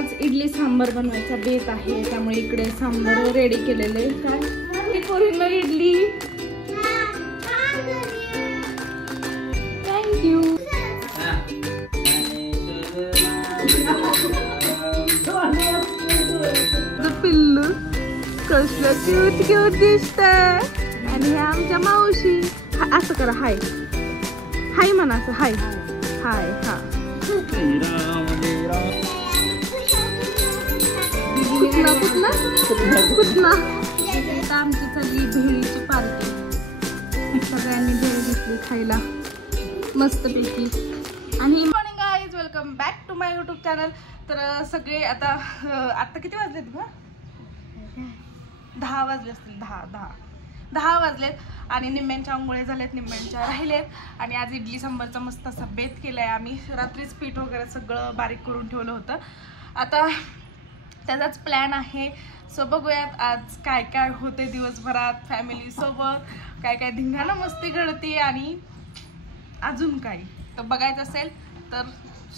आज इडली सांबर बनवायचा बेत आहे, त्यामुळे इकडे सांबर रेडी केलेले. काय पोरींना इडली. थँक्यू. पिल्लू कसलं क्यूट क्यूट दिसतंय. आणि हे आमच्या मावशी. असं करा, हाय हाय म्हणा, असं हाय हाय. हा कुठला कुठला कुठला. आता आमची चालली भेळीची पार्टी. सगळ्यांनी भेळ घेतली खायला मस्तपैकी. आणि morning guys, welcome back to my YouTube channel. तर सगळे आता किती वाजलेत ग? 10 वाजले असतील. 10 वाजलेत. आणि निम्म्यांच्या आंघोळ्या झाल्यात, निम्म्यांच्या राहिलेत. आणि आज इडली सांबारचा मस्त असा बेत केलाय आम्ही. रात्रीच पीठ वगैरे सगळं बारीक करून ठेवलं होतं. आता त्याचाच प्लॅन आहे. सो बघूयात आज काय काय होते दिवसभरात फॅमिली सोबत, काय काय धिंगाणा मस्ती घडते आणि अजून काही. तर बघायचं असेल तर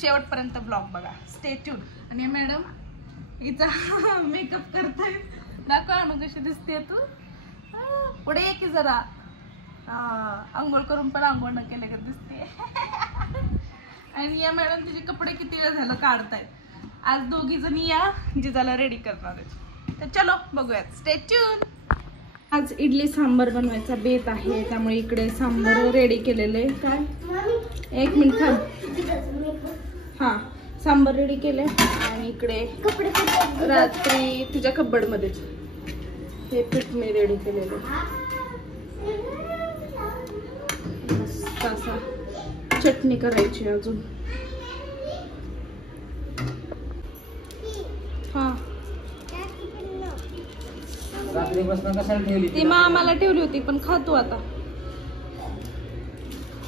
शेवटपर्यंत ब्लॉग बघा. Stay tune. आणि मॅडम हिचा मेकअप करताय. दाखव आणू कशी दिसते तू. पुढे ये की जरा. आंघोळ करून पण आंघोळ न केले का दिसते. आणि या मॅडम तिचे कपडे किती वेळ झालं काढतायत. आज दोघी जणी या जिजाला रेडी करणार आहेत. तर चलो बघूयात. Stay tune. आज इडली सांबर बनवायचा बेत आहे, त्यामुळे इकडे सांबर रेडी केलेले. काय एक मिनिट थांब. हा सांबर रेडी केले. आणि इकडे रात्री तुझ्या कब्बड मध्ये हे पीठ मी रेडी केलेले. मस्त असा चटणी करायची अजून. हा ती आम्हाला ठेवली होती, पण खातो आता.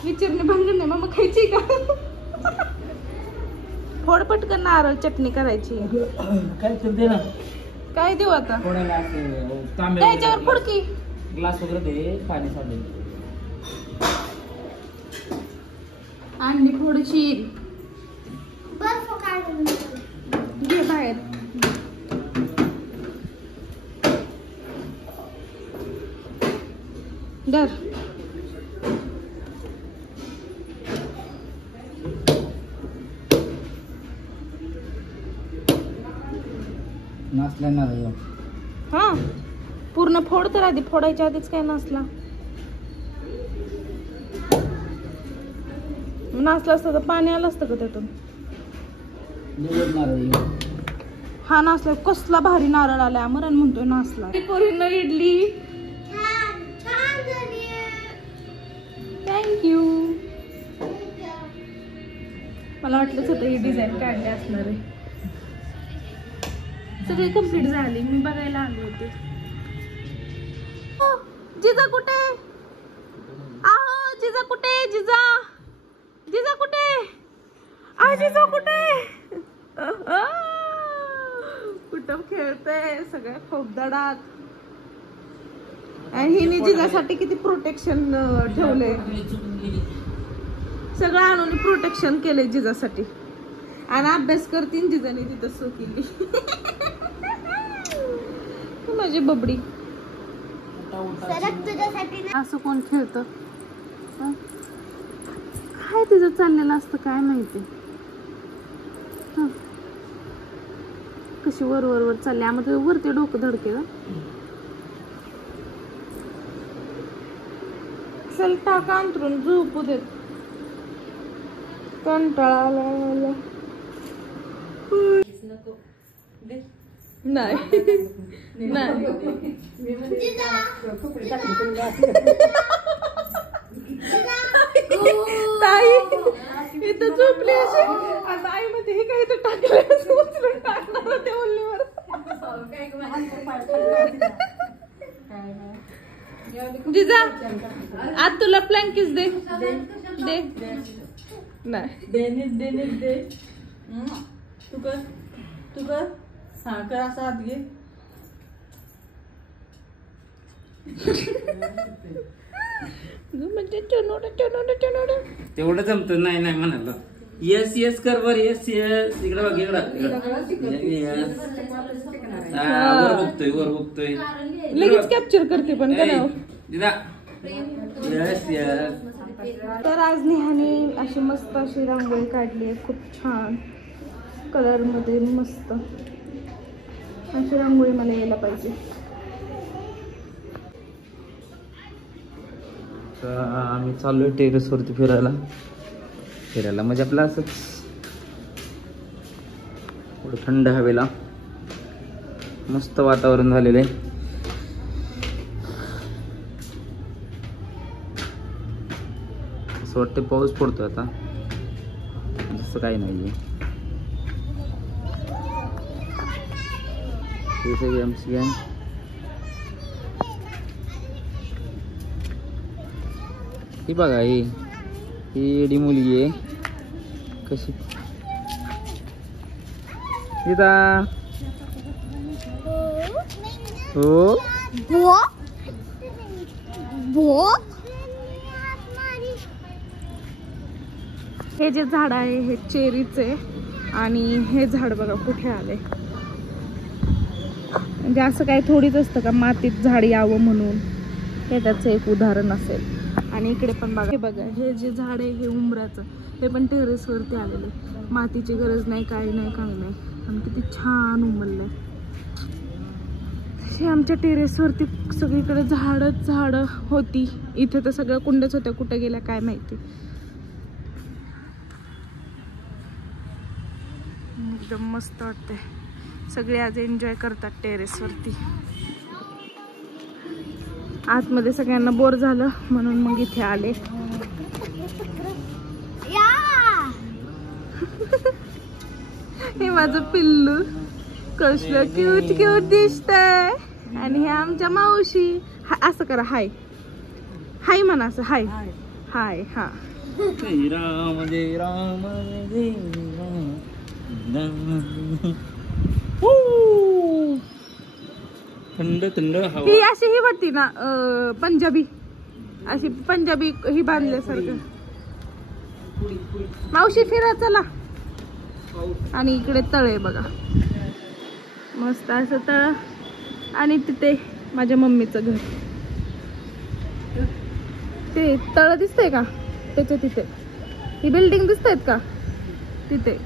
विचारणे भांगण नाही. मग खायची का? फोड पटकन नारळ चटणी करायची. काय देऊ आता? त्याच्यावर फुडकी ग्लास वगैरे दे, पाणी चालू आणली थोडीशी. घे बाहेर. दर नाचला ना. हा पूर्ण फोड तर आधी. फोडायच्या आधीच काय नसला. नाचला असतं तर पाणी आलं असतं का त्यातून? हा नाचला. कसला भारी नारळ आलाय. अमरण म्हणतोय नाचला. पोरींना इडली. थँक्यू. मला वाटलंच होतं ही डिझाईन काढली असणार आहे. सगळी कंप्लीट झाली. मी बघायला आले होते. जिजा कुठे? आहो जिजा कुठे? जिजा जिजा कुठे? जिजा कुठे? कुठं खेळतय सगळ्या खोपदडात. आणि हिने जिजासाठी किती प्रोटेक्शन ठेवलंय. सगळं आणून प्रोटेक्शन केलंय जिजासाठी. आणि अभ्यास करतीन जिजाने तिथं सो केली. माझी बबडी. असं कोण खेळत? काय तिचं चाललेलं असतं काय माहिती. कशी वर वर वर चालली. आम्हाला वरती डोकं धडके. चल टाका अंतरून झोपू देत. कंटाळा आला. नाही नाही ताई इथं झोपली अशी. आता आई मध्ये हे काही तर टाकलं उचलून टाकणार होते ओल्लीवर. जिजा आज तुला प्लँकिस दे. दे नाही दे. तू कर. हा कर. असा हात घे. तेवढं जमत नाही म्हणाल. येस येस कर बर येस येस इकडे बघ इकडं येस वर बघतोय लगेच कॅप्चर करते पण का नाव? Yes yes. तर आज नेहाने अशी मस्त अशी रांगोळी काढली आहे, खूप छान कलर मध्ये मस्त अशी रांगोळी मला यायला पाहिजे. आम्ही चाललोय टेरेस वरती फिरायला म्हणजे आपलं असंच थोडं थंड हवेला. मस्त वातावरण झालेलं आहे. असं वाटतं पाऊस पडतोय आता, असं काही नाहीये. हे सगळी आमची गँग. ही बघा ही एडी मुलगी आहे कशी. गीता हो हे जे झाड आहे हे चेरीचे आणि हे झाड बघा कुठे आले. म्हणजे असं काही थोडीच असतं का मातीत झाड यावं म्हणून, हे त्याचं एक उदाहरण असेल. आणि इकडे पण बघा, हे बघा हे जे झाड आहे हे उंबराचं, हे पण टेरेसवरती आलेले. मातीची गरज नाही, काही नाही आणि किती छान उमललंय. हे आमच्या टेरेसवरती सगळीकडे झाडं होती. इथे तर सगळ्या कुंड्याच होत्या, कुठे गेल्या काय माहिती. एकदम मस्त वाटतंय. सगळे आज एन्जॉय करतात टेरेसवरती. आतमध्ये सगळ्यांना बोर झालं म्हणून मग इथे आले. हे माझं पिल्लू कसलं क्यूट दिसतंय. आणि हे आमच्या मावशी. असं करा हाय हाय म्हणा, असं हाय हाय. हा राम जय राम जय थंड थंड हवा. ही अशी ही वाटती ना पंजाबी, अशी पंजाबी ही बांधल्यासारखं. मावशी फिरा चला. आणि इकडे तळ आहे बघा, मस्त असं तळ. आणि तिथे माझ्या मम्मीचं घर. ते तळ दिसतंय का त्याच्या तिथे? ही बिल्डिंग दिसतायत का तिथे?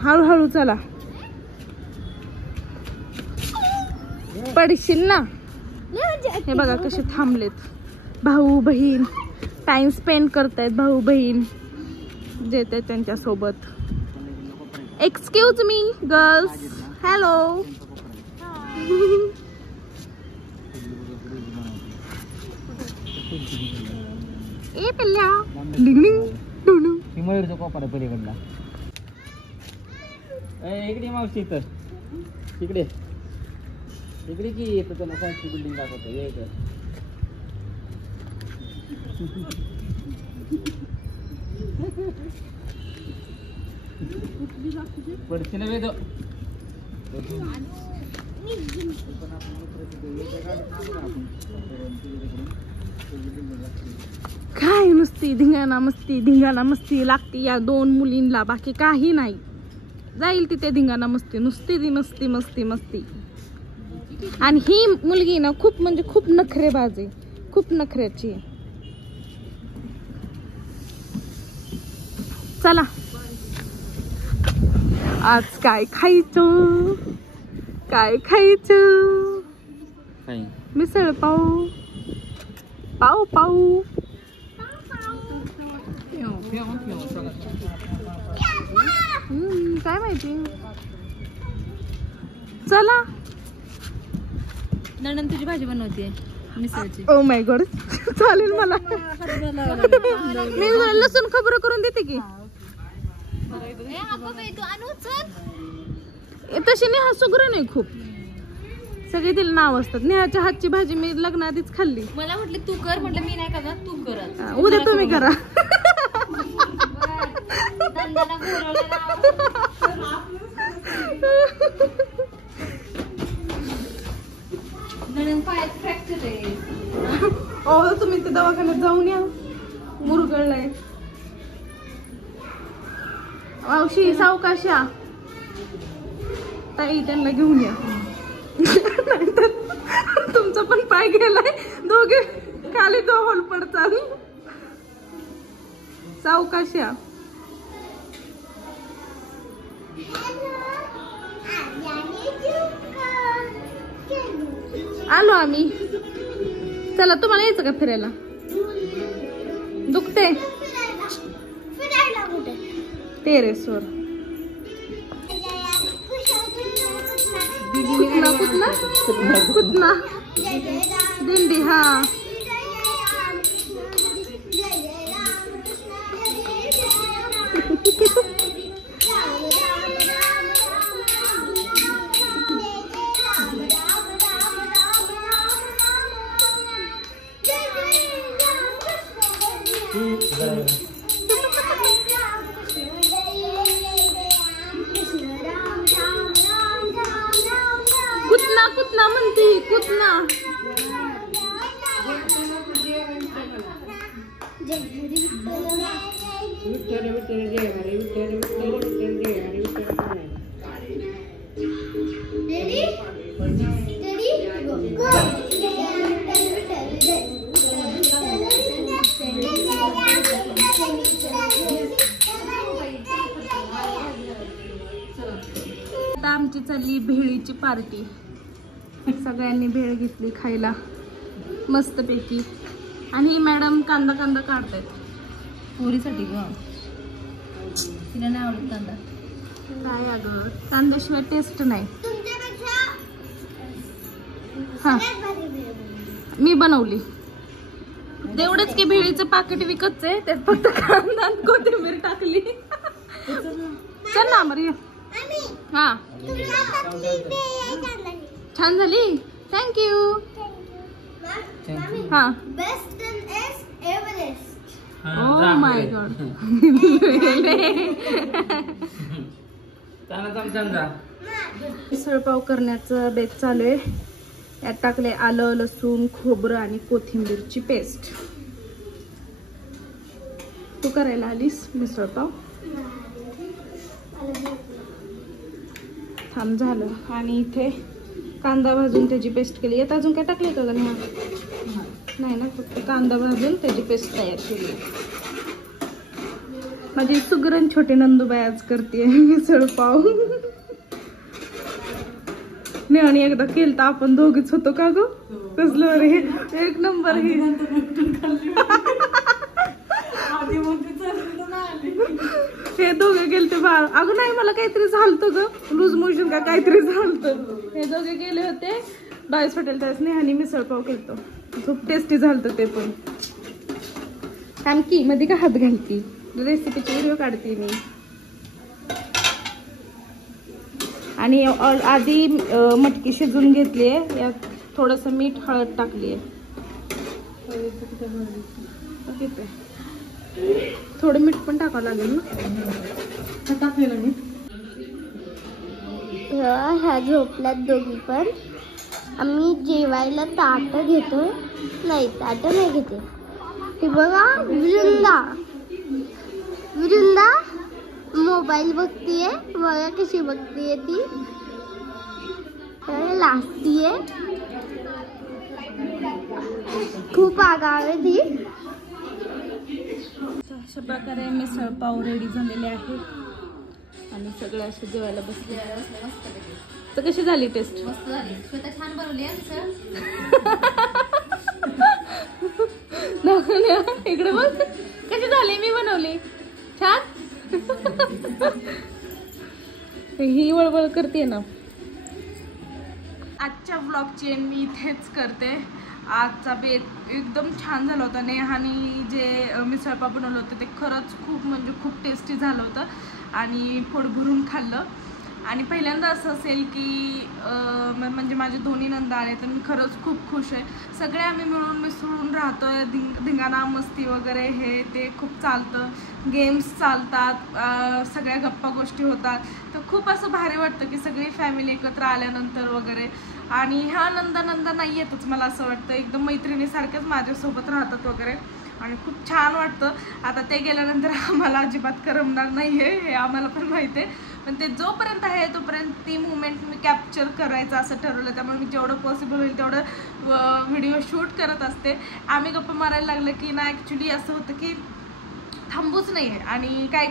हळूहळू चला, पडशील ना. हे बघा कसे थांबलेत भाऊ बहीण, टाइम स्पेंड करतायत भाऊ बहीण जे ते त्यांच्या सोबत. Excuse me girls, hello. ए पिल्ल्या डिंग डिंग डुडू. मयूरचा कोपरा पलीकडला. इकडे मावशी, इथं इकडे की येतं त्याला सायन्सची बिल्डिंग दाखवतो. ये इथं. पडशील वेद. काय नुसती धिंगाणा मस्ती लागते या दोन मुलींना, बाकी काही नाही. जाईल तिथे धिंगाणा मस्ती, नुसती ती मस्ती. आणि ही मुलगी ना खूप म्हणजे खूप नखरेबाज आहे, खूप नखऱ्याची आहे. चला आज काय खायचं? मिसळ पाव. काय माहिती. चला. नणंद तुझी भाजी बनवते मिसळची. ओ माय गॉड, चालेल मला. मी लसूण खबर करून देते की. तशी नेहा सुगरण आहे खूप. सगळे तिला नाव असतात. नेहाच्या हातची भाजी मी लग्नाआधीच खाल्ली. मला म्हटलं तू कर, म्हटलं मी नाही करणार, तू कर. उद्या तुम्ही करा. ओ तुम्ही ते दवाखान्यात जाऊन या, मुरगळलाय. मावशी सावकाशा ताई, त्यांना घेऊन या. नाहीतर तुमचा पण पाय गेलाय, दोघे खाली डोहोल पडतात. सावकाशा. आलो आम्ही. चला, तुम्हाला यायचं का फिरायला? दुखते टेरेसवर. कुठना दिंडी. हा, कुठना कुठना म्हणते, कुठना. आता आमची चालली भेळीची पार्टी. सगळ्यांनी भेळ घेतली खायला मस्तपैकी. आणि मॅडम कांदा कांदा काढतायत पोरीसाठी ग, तिला नाही आवडत कांदा. काय अगं, कांद्याशिवाय टेस्ट नाही. हा, मी बनवली. तेवढंच की भेळीचं पाकिट विकतच आहे, त्यात फक्त कांदा आणि कोथिंबीर टाकली. चल ना मरी. हा, छान झाली. थँक्यू. हा, ओ माय गॉड. मिसळपाव करण्याचं बेत चालू आहे. यात टाकले आलं, लसूण, खोबरं आणि कोथिंबीरची पेस्ट. तू करायला आलीस मिसळपाव? थांब, झालं. आणि इथे कांदा भाजून त्याची पेस्ट केली. यात अजून काय टाकले का गं? नाही ना, फक्त कांदा भाजून त्याची पेस्ट तयार केली. माझी सुगरण छोटे नंदूबाई आज करते मिसळपाव. नाही, आणि एकदा केलं तर आपण दोघीच होतो का ग? कसलं रे, एक नंबर. हे दोघे गेलते बाळ. अगं नाही, मला काहीतरी झालतं ग, लूज मोशन का काहीतरी झालतं. हे दोघे गेले होते बाईस हॉटेल, त्या स्नेहाने मिसळपाव केलतो. खूप टेस्टी झालतं ते पण. थांबकी मध्ये का हात घालती, रेसिपीची व्हिडिओ काढते मी. आणि आधी मटकी शिजून घेतली आहे. यात थोडंसं मीठ, हळद टाकली आहे. थोडं मीठ पण टाकावं लागेल ना. टाकलेलं मीठ. ह्या झोपल्यात दोघी पण. आम्ही जेवायला ताट घेतोय. नाही, ताट नाही घेते. हे बघा, वृंदा मोबाईल बघतीये. बघा कशी बघतीये ती, लाजतीये. खूप आगाव आहे ती. अशा प्रकारे मिसळपाव रेडी झालेले आहे आणि सगळे असे जेवायला बसले. तर कशी झाली टेस्ट? मस्त झाली. श्वेता छान बनवली आहे मिसळ. इकडे बघ कशी झाली, मी बनवली. छान. ही वळवळ करते ना. आजच्या व्लॉगची मी इथेच करते. आजचा बेत एकदम छान झाला होता. नेहानी जे मिसळपाव बनवलं होतं ते खरंच खूप म्हणजे खूप टेस्टी झालं होतं आणि पोट भरून खाल्लं. आणि पहिल्यांदा असं असेल की म्हणजे माझे दोन्ही नंदा आले तर मी खरंच खूप खुश आहे. सगळे आम्ही मिळून मिसळून राहतोय, धिंगाणा मस्ती वगैरे हे ते खूप चालतं, गेम्स चालतात, सगळ्या गप्पा गोष्टी होतात. तर खूप असं भारी वाटतं की सगळी फॅमिली एकत्र आल्यानंतर वगैरे. आणि ह्या नंदा नाही येतच, मला असं वाटतं एकदम मैत्रिणीसारख्याच माझ्यासोबत राहतात वगैरे आणि खूप छान वाटतं. आता ते गेल्यानंतर आम्हाला अजिबात करमणार नाही आहे हे आम्हाला पण माहिती आहे, पण ते जोपर्यंत आहे तोपर्यंत ती मुवमेंट मी कॅप्चर करायचं असं ठरवलं. त्यामुळे मी जेवढं पॉसिबल होईल तेवढं व्हिडिओ शूट करत असते. आम्ही गप्पा मारायला लागलं की ना ॲक्च्युली असं होतं की थांबूच नाही आहे आणि काय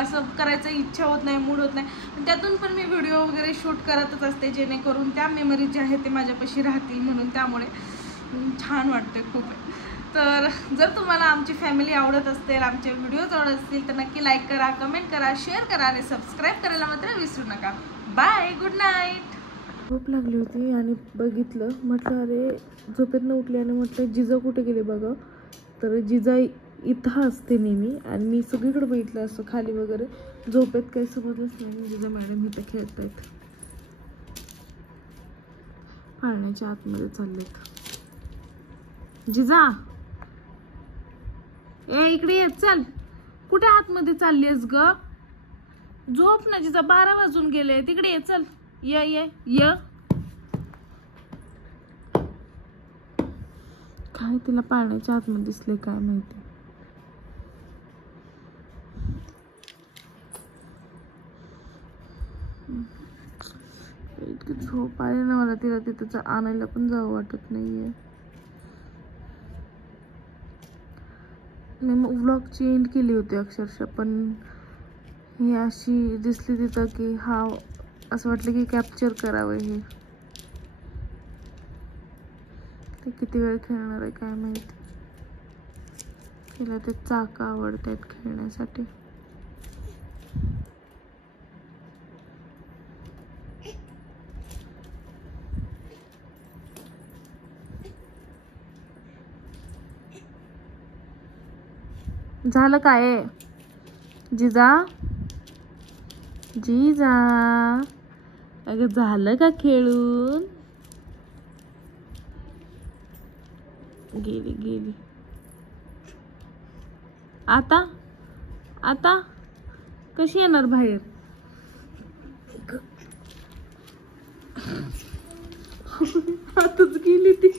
असं करायचं इच्छा होत नाही, मूड होत नाही, पण त्यातून पण मी व्हिडिओ वगैरे शूट करतच असते जेणेकरून त्या मेमरीज जे आहेत ते माझ्यापाशी राहतील म्हणून. त्यामुळे छान वाटते खूप. तर जर तुम्हाला आमची फॅमिली आवडत असेल, आमचे व्हिडिओज आवडत असतील तर नक्की लाईक करा, कमेंट करा, शेअर करा आणि सबस्क्राईब करायला मात्र विसरू नका. Bye, good night. झोप लागली होती आणि बघितलं, म्हटलं अरे झोपेतनं उठली आणि म्हटलं जिजा कुठे गेले बघा. तर जिजा इथं असते नेहमी आणि मी सगळीकडे बघितलं असं खाली वगैरे, झोपेत काही समजलंच नाही. जिजा मॅडम इथं खेळत आहेत, पाळण्याच्या आतमध्ये चाललेत. जिजा ए इकडे ये, चल. कुठे आतमध्ये चाललीस ग? झोप ना जिजा, 12 वाजून गेले. तिकडे ये, चल. ये ये ये. काय तिला पाळण्याच्या आतमध्ये दिसले काय माहिती. इतकी झोप आली ना मला, तिला तिथं आणायला पण जावं वाटत नाहीये. मी व्लॉगची एंड केली होती अक्षरशः, पण ही अशी दिसली तिथं की हा असं वाटलं की कॅप्चर करावं हे. ते किती वेळ खेळणार आहे काय माहिती. तिला ते चाक आवडत आहेत खेळण्यासाठी. झालं काय जिजा? जिजा अगं झालं का खेळून? गेली गेली. आता आता कशी येणार बाहेर? आताच गेली ती.